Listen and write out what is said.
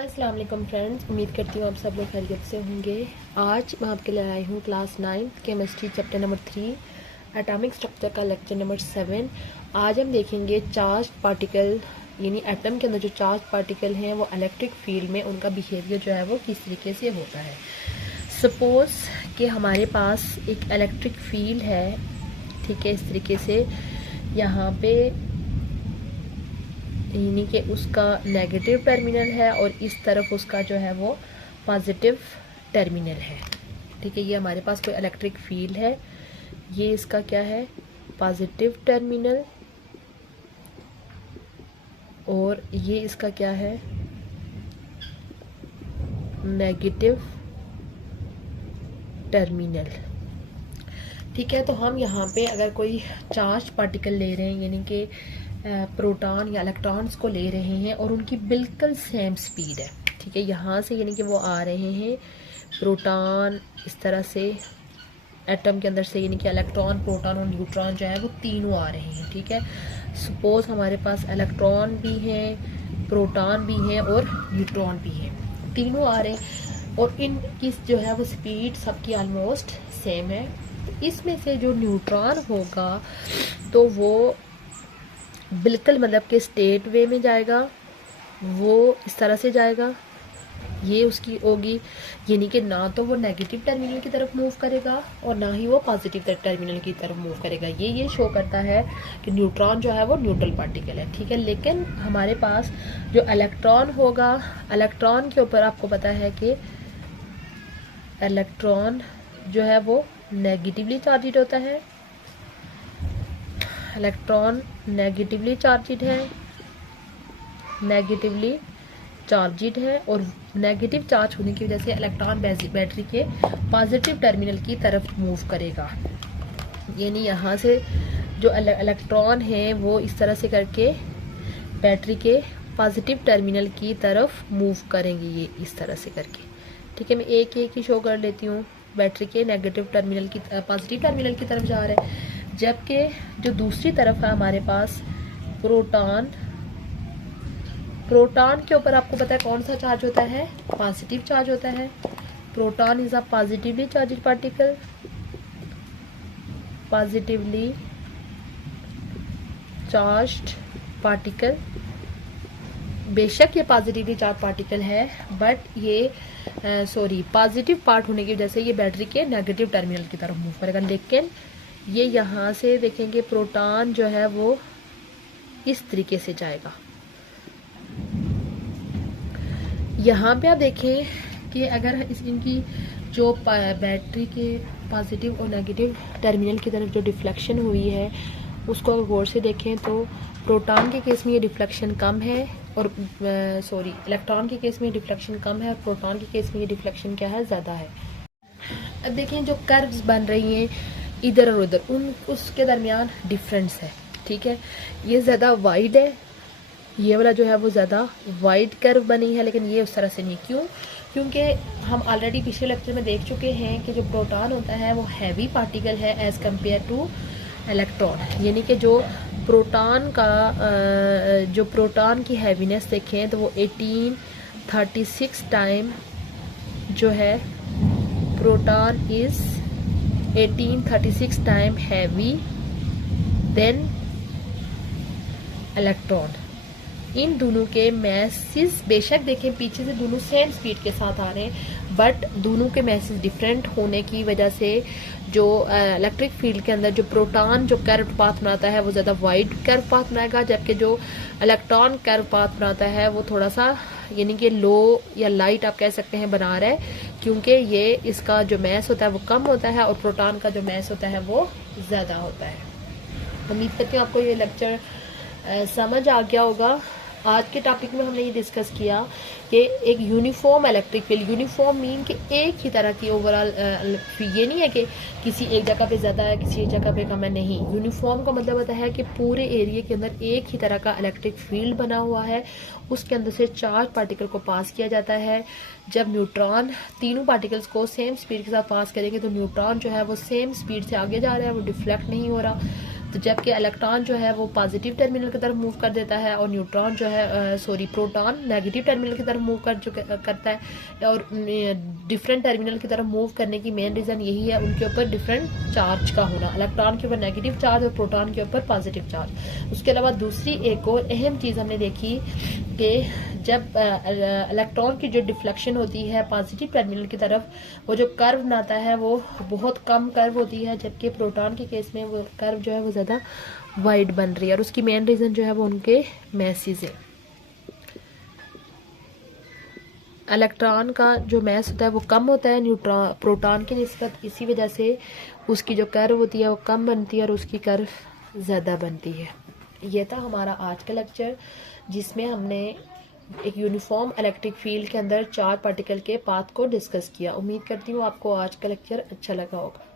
अस्सलाम वालेकुम फ्रेंड्स, उम्मीद करती हूँ आप सब लोग खैरियत से होंगे। आज मैं आपके लिए आई हूँ class 9 chemistry chapter number 3 atomic structure का लेक्चर नंबर 7। आज हम देखेंगे चार्ज पार्टिकल यानी एटम के अंदर जो चार्ज पार्टिकल हैं वो इलेक्ट्रिक फील्ड में उनका बिहेवियर जो है वो किस तरीके से होता है। सपोज़ कि हमारे पास एक इलेक्ट्रिक फील्ड है, ठीक है, इस तरीके से यहाँ पे यानी कि उसका नेगेटिव टर्मिनल है और इस तरफ उसका जो है वो पॉजिटिव टर्मिनल है। ठीक है, ये हमारे पास कोई इलेक्ट्रिक फील्ड है, ये इसका क्या है, पॉजिटिव टर्मिनल, और ये इसका क्या है, नेगेटिव टर्मिनल। ठीक है, तो हम यहाँ पे अगर कोई चार्ज पार्टिकल ले रहे हैं यानी कि प्रोटॉन या इलेक्ट्रॉन्स को ले रहे हैं और उनकी बिल्कुल सेम स्पीड है। ठीक है, यहाँ से यानी कि वो आ रहे हैं प्रोटॉन इस तरह से एटम के अंदर से, यानी कि इलेक्ट्रॉन, प्रोटॉन और न्यूट्रॉन जो है वो तीनों आ रहे हैं। ठीक है, सपोज हमारे पास इलेक्ट्रॉन भी हैं, प्रोटॉन भी हैं और न्यूट्रॉन भी हैं, तीनों आ रहे हैं और इनकी जो है वो स्पीड सबकी ऑलमोस्ट सेम है। तो इसमें से जो न्यूट्रॉन होगा तो वो बिल्कुल मतलब कि स्टेट वे में जाएगा, वो इस तरह से जाएगा, ये उसकी होगी, यानी कि ना तो वो नेगेटिव टर्मिनल की तरफ मूव करेगा और ना ही वो पॉजिटिव टर्मिनल की तरफ मूव करेगा। ये शो करता है कि न्यूट्रॉन जो है वो न्यूट्रल पार्टिकल है। ठीक है, लेकिन हमारे पास जो इलेक्ट्रॉन होगा, इलेक्ट्रॉन के ऊपर आपको पता है कि इलेक्ट्रॉन जो है वो नेगेटिवली चार्जिड होता है, इलेक्ट्रॉन नेगेटिवली चार्जिड है, नेगेटिवली चार्जिड है और नेगेटिव चार्ज होने की वजह से इलेक्ट्रॉन बैटरी के पॉजिटिव टर्मिनल की तरफ मूव करेगा। यानी यहाँ से जो इलेक्ट्रॉन है वो इस तरह से करके बैटरी के पॉजिटिव टर्मिनल की तरफ मूव करेंगे, ये इस तरह से करके। ठीक है, मैं एक एक ही शो कर लेती हूँ। बैटरी के नेगेटिव टर्मिनल की पॉजिटिव टर्मिनल की तरफ जा रहे हैं, जबकि जो दूसरी तरफ है हमारे पास प्रोटॉन, प्रोटॉन के ऊपर आपको पता है कौन सा चार्ज होता है, पॉजिटिव चार्ज होता है। Proton is a positively charged particle, positively charged particle. बेशक ये पॉजिटिवली चार्ज पार्टिकल है, बट ये पॉजिटिव पार्ट होने की वजह से ये बैटरी के नेगेटिव टर्मिनल की तरफ मूव करेगा। लेकिन ये यहाँ से देखेंगे प्रोटॉन जो है वो इस तरीके से जाएगा। यहाँ पे आप देखें कि अगर इनकी जो बैटरी के पॉजिटिव और नेगेटिव टर्मिनल की तरफ जो डिफ्लेक्शन हुई है उसको अगर गौर से देखें तो प्रोटॉन के केस में ये डिफ्लेक्शन कम है और इलेक्ट्रॉन के केस में डिफ्लेक्शन कम है और प्रोटॉन के केस में ये डिफ्लेक्शन क्या है, ज़्यादा है। अब देखें जो कर्व्स बन रही हैं इधर और उधर, उसके दरमियान डिफरेंस है। ठीक है, ये ज़्यादा वाइड है, ये वाला जो है वो ज़्यादा वाइड कर्व बनी है, लेकिन ये उस तरह से नहीं। क्यों? क्योंकि हम ऑलरेडी पिछले लेक्चर में देख चुके हैं कि जो प्रोटॉन होता है वो हैवी पार्टिकल है एज़ कम्पेयर टू इलेक्ट्रॉन। यानी कि जो प्रोटॉन की हैवीनेस देखें तो वो 1836 टाइम जो है, proton is 1836 time heavy than electron. इन दोनों के मैसेस बेशक देखें पीछे से दोनों सेम स्पीड के साथ आ रहे हैं, बट दोनों के मैसेस डिफरेंट होने की वजह से जो इलेक्ट्रिक फील्ड के अंदर जो प्रोटॉन जो कर्व पाथ बनाता है वो ज़्यादा वाइड कर्व पाथ बनाएगा, जबकि जो इलेक्ट्रॉन कर्व पाथ बनाता है वो थोड़ा सा यानी कि लो या लाइट आप कह सकते हैं बना रहा है, क्योंकि ये इसका जो मैस होता है वो कम होता है और प्रोटॉन का जो मैस होता है वो ज़्यादा होता है। उम्मीद करती हूँ आपको ये लेक्चर समझ आ गया होगा। आज के टॉपिक में हमने ये डिस्कस किया कि एक uniform electric field, uniform mean कि एक ही तरह की ओवरऑल, ये नहीं है कि किसी एक जगह पे ज़्यादा है किसी एक जगह पे कम है, नहीं। यूनिफॉर्म का मतलब होता है कि पूरे एरिया के अंदर एक ही तरह का इलेक्ट्रिक फील्ड बना हुआ है, उसके अंदर से चार्ज पार्टिकल को पास किया जाता है। जब न्यूट्रॉन तीनों पार्टिकल्स को सेम स्पीड के साथ पास करेंगे तो न्यूट्रॉन जो है वो सेम स्पीड से आगे जा रहा है, वो डिफ्लेक्ट नहीं हो रहा। तो जबकि इलेक्ट्रॉन जो है वो पॉजिटिव टर्मिनल की तरफ मूव कर देता है और न्यूट्रॉन जो है प्रोटॉन नेगेटिव टर्मिनल की तरफ मूव करता है। और डिफरेंट टर्मिनल की तरफ मूव करने की मेन रीज़न यही है, उनके ऊपर डिफरेंट चार्ज का होना, इलेक्ट्रॉन के ऊपर नेगेटिव चार्ज और प्रोटॉन के ऊपर पॉजिटिव चार्ज। उसके अलावा दूसरी एक और अहम चीज़ हमने देखी कि जब इलेक्ट्रॉन की जो डिफ्लेक्शन होती है पॉजिटिव टर्मिनल की तरफ, वो जो कर्व बनाता है वो बहुत कम कर्व होती है, जबकि प्रोटॉन के केस में वो कर्व जो है वो ज़्यादा वाइड बन रही है। और उसकी मेन रीज़न जो है वो उनके मैसेज है। इलेक्ट्रॉन का जो मैस होता है वो कम होता है प्रोटॉन की निस्बत, इसी वजह से उसकी जो कर्व होती है वो कम बनती है और उसकी कर्व ज़्यादा बनती है। ये था हमारा आज का लेक्चर, जिसमें हमने एक यूनिफॉर्म इलेक्ट्रिक फील्ड के अंदर चार पार्टिकल के पाथ को डिस्कस किया। उम्मीद करती हूँ आपको आज का लेक्चर अच्छा लगा होगा।